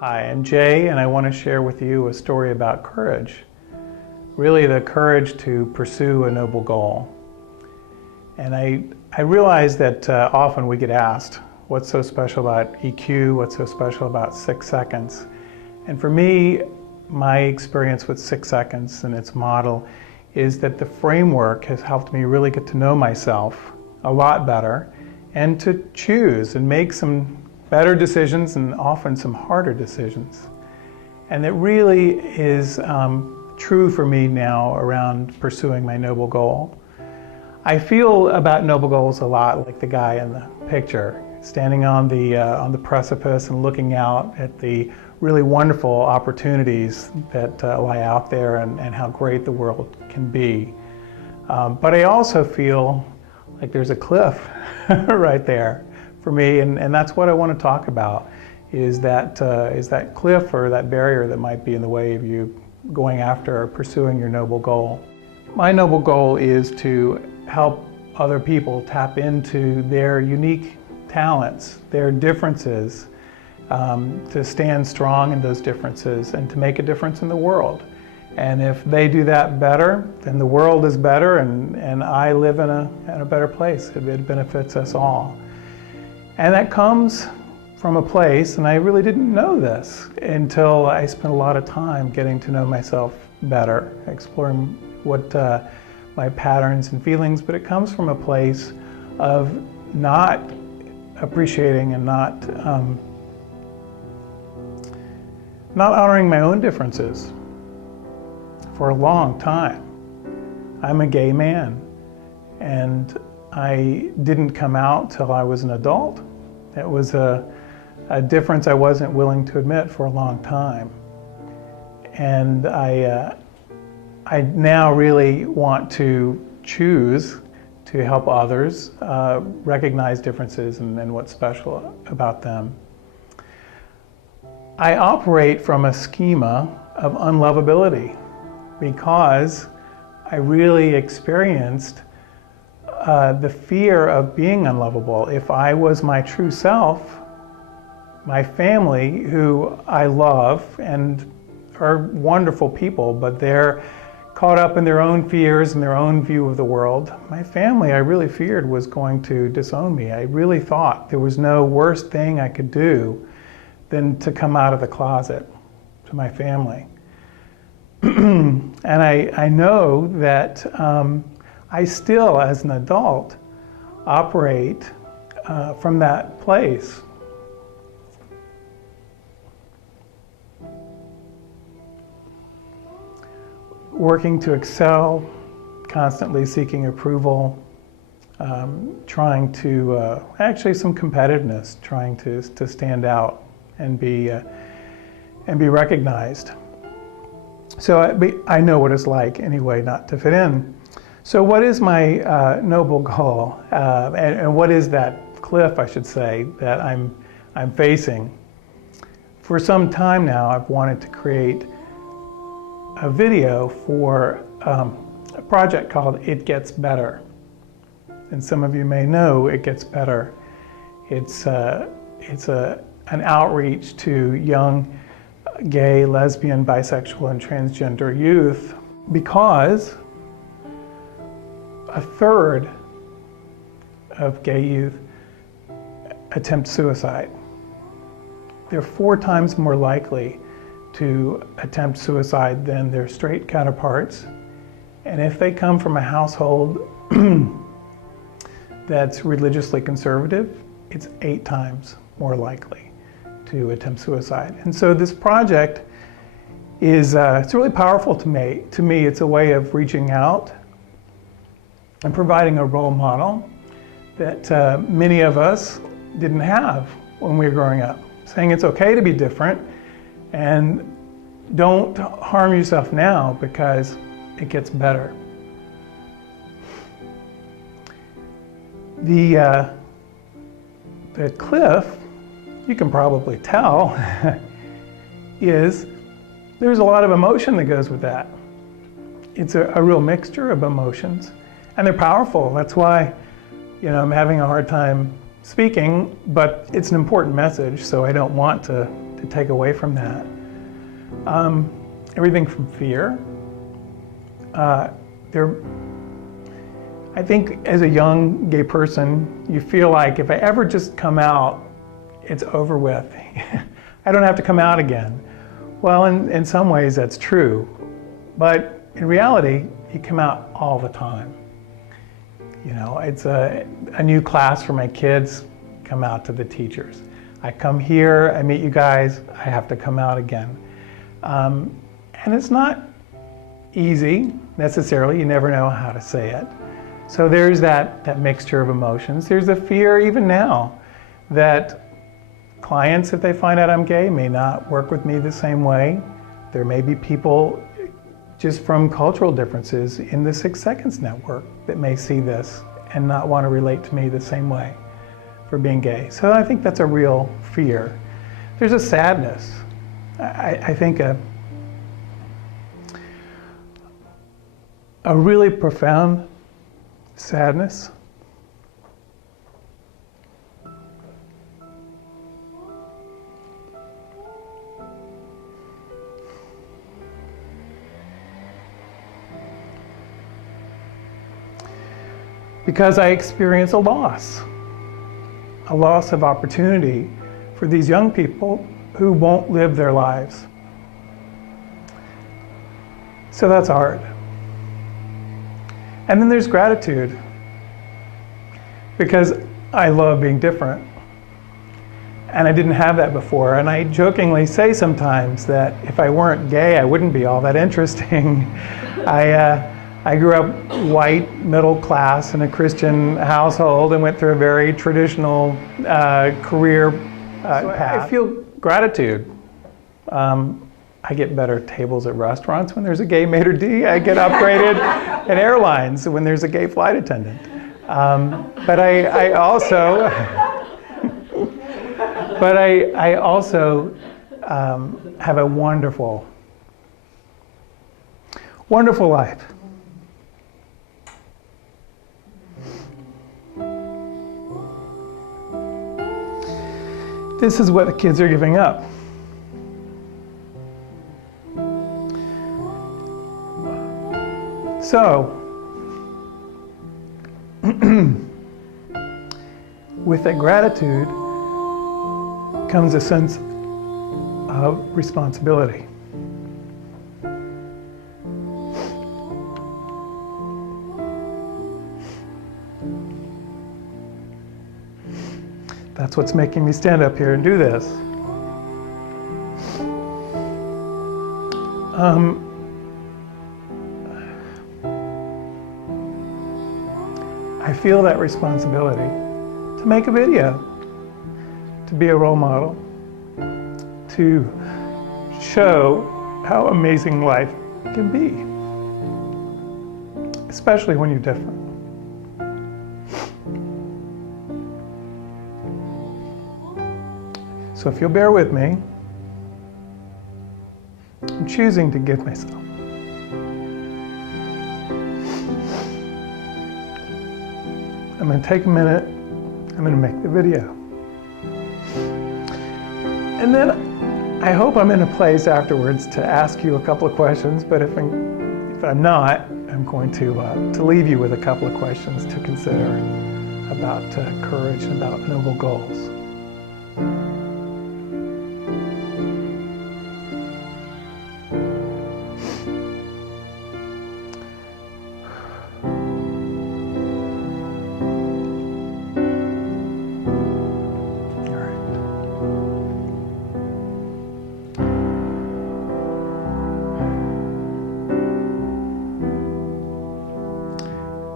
Hi, I'm Jay, and I want to share with you a story about courage. Really, the courage to pursue a noble goal. And I realize that often we get asked, what's so special about EQ? What's so special about 6 seconds? And for me, my experience with 6 seconds and its model is that the framework has helped me really get to know myself a lot better and to choose and make some better decisions and often some harder decisions. And it really is true for me now around pursuing my noble goal. I feel about noble goals a lot like the guy in the picture, standing on the precipice and looking out at the really wonderful opportunities that lie out there and how great the world can be. But I also feel like there's a cliff right there for me, and that's what I want to talk about, is that cliff or that barrier that might be in the way of you going after or pursuing your noble goal. My noble goal is to help other people tap into their unique talents, their differences, to stand strong in those differences and to make a difference in the world. And if they do that better, then the world is better, and I live in a better place. It benefits us all. And that comes from a place, and I really didn't know this until I spent a lot of time getting to know myself better, exploring what my patterns and feelings, but it comes from a place of not appreciating and not honoring my own differences for a long time. I'm a gay man, and I didn't come out till I was an adult. It was a difference I wasn't willing to admit for a long time. And I now really want to choose to help others recognize differences and what's special about them. I operate from a schema of unlovability because I really experienced the fear of being unlovable. If I was my true self, my family, who I love and are wonderful people, but they're caught up in their own fears and their own view of the world. My family, I really feared, was going to disown me. I really thought there was no worse thing I could do than to come out of the closet to my family. And I know that I still, as an adult, operate from that place. Working to excel, constantly seeking approval, trying to, actually some competitiveness, trying to stand out and be recognized. So I know what it's like anyway not to fit in. So what is my noble goal, and what is that cliff, I should say, that I'm facing? For some time now, I've wanted to create a video for a project called It Gets Better. And some of you may know It Gets Better. It's an outreach to young gay, lesbian, bisexual, and transgender youth, because a third of gay youth attempt suicide. They're 4 times more likely to attempt suicide than their straight counterparts. And if they come from a household that's religiously conservative, it's 8 times more likely to attempt suicide. And so this project is it's really powerful to me. To me, it's a way of reaching out and providing a role model that many of us didn't have when we were growing up. Saying it's okay to be different, and don't harm yourself now because it gets better. The cliff, you can probably tell, is there's a lot of emotion that goes with that. It's a real mixture of emotions, and they're powerful. That's why, I'm having a hard time speaking, but it's an important message, so I don't want to take away from that. Everything from fear. I think as a young gay person, you feel like if I ever just come out, it's over with. I don't have to come out again. Well, in some ways that's true, but in reality, you come out all the time. You know, it's a new class for my kids, come out to the teachers. I come here, I meet you guys, I have to come out again. And it's not easy necessarily, you never know how to say it. So there's that mixture of emotions. There's a fear even now that clients, if they find out I'm gay, may not work with me the same way. There may be people just from cultural differences in the 6 Seconds Network that may see this and not want to relate to me the same way for being gay. So I think that's a real fear. There's a sadness. I think a really profound sadness. Because I experience a loss of opportunity for these young people who won't live their lives. So that's hard. And then there's gratitude, because I love being different. And I didn't have that before. And I jokingly say sometimes that if I weren't gay, I wouldn't be all that interesting. I grew up white, middle class in a Christian household and went through a very traditional career path. I feel gratitude. I get better tables at restaurants when there's a gay maitre d'. I get upgraded at airlines when there's a gay flight attendant. But I also, have a wonderful, wonderful life. This is what the kids are giving up. So, with that gratitude comes a sense of responsibility. That's what's making me stand up here and do this. I feel that responsibility to make a video, to be a role model, to show how amazing life can be, especially when you're different. So if you'll bear with me, I'm choosing to give myself. I'm going to take a minute, I'm going to make the video. And then I hope I'm in a place afterwards to ask you a couple of questions, but if I'm not, I'm going to leave you with a couple of questions to consider about courage and about noble goals.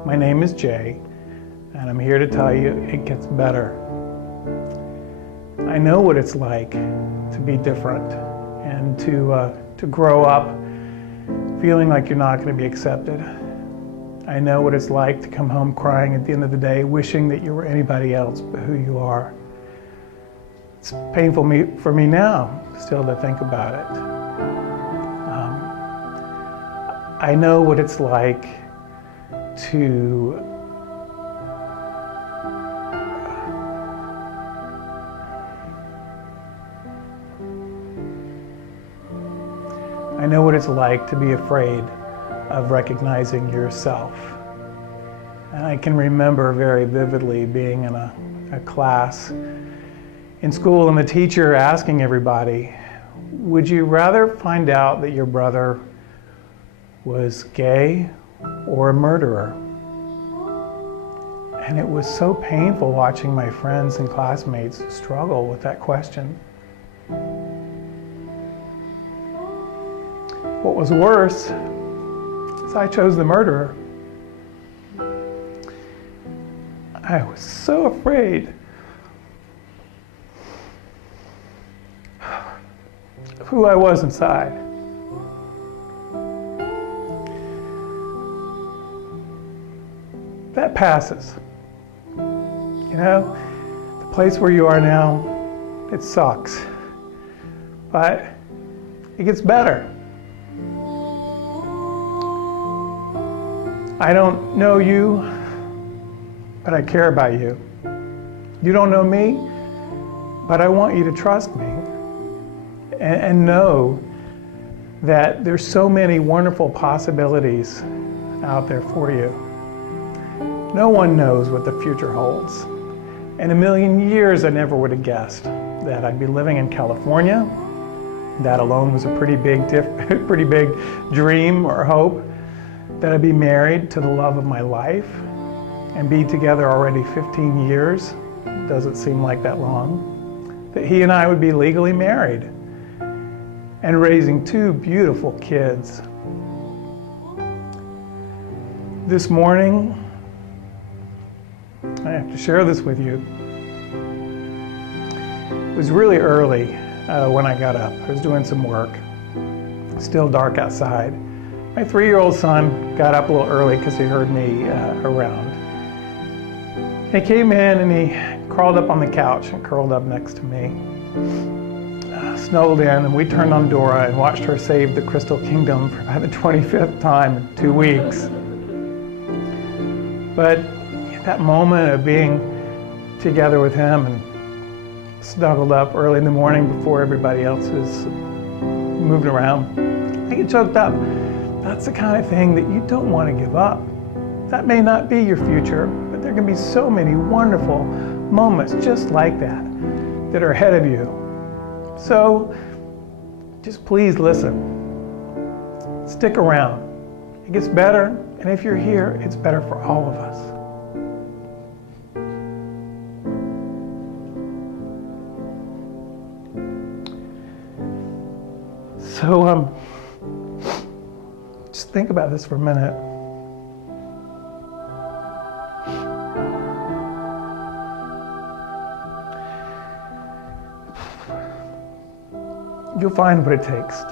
My name is Jay, and I'm here to tell you it gets better. I know what it's like to be different and to grow up feeling like you're not going to be accepted. I know what it's like to come home crying at the end of the day, wishing that you were anybody else but who you are. It's painful for me now still to think about it. I know what it's like to I know what it's like to be afraid of recognizing yourself. And I can remember very vividly being in a class in school and the teacher asking everybody, would you rather find out that your brother was gay or a murderer? And it was so painful watching my friends and classmates struggle with that question. What was worse is I chose the murderer. I was so afraid of who I was inside. That passes. You know, the place where you are now, it sucks. But it gets better. I don't know you, but I care about you. You don't know me, but I want you to trust me and know that there's so many wonderful possibilities out there for you. No one knows what the future holds. In a million years, I never would have guessed that I'd be living in California. That alone was a pretty big dream or hope. That I'd be married to the love of my life and be together already 15 years. Doesn't seem like that long. That he and I would be legally married and raising two beautiful kids. This morning, I have to share this with you. It was really early when I got up. I was doing some work. Still dark outside. My 3-year-old son got up a little early because he heard me around. He came in and he crawled up on the couch and curled up next to me. Snuggled in, and we turned on Dora and watched her save the Crystal Kingdom for about the 25th time in 2 weeks. But that moment of being together with him and snuggled up early in the morning before everybody else is moving around, I get choked up. That's the kind of thing that you don't want to give up. That may not be your future, but there can be so many wonderful moments just like that that are ahead of you. So just please listen. Stick around. It gets better, and if you're here, it's better for all of us. So just think about this for a minute. You'll find what it takes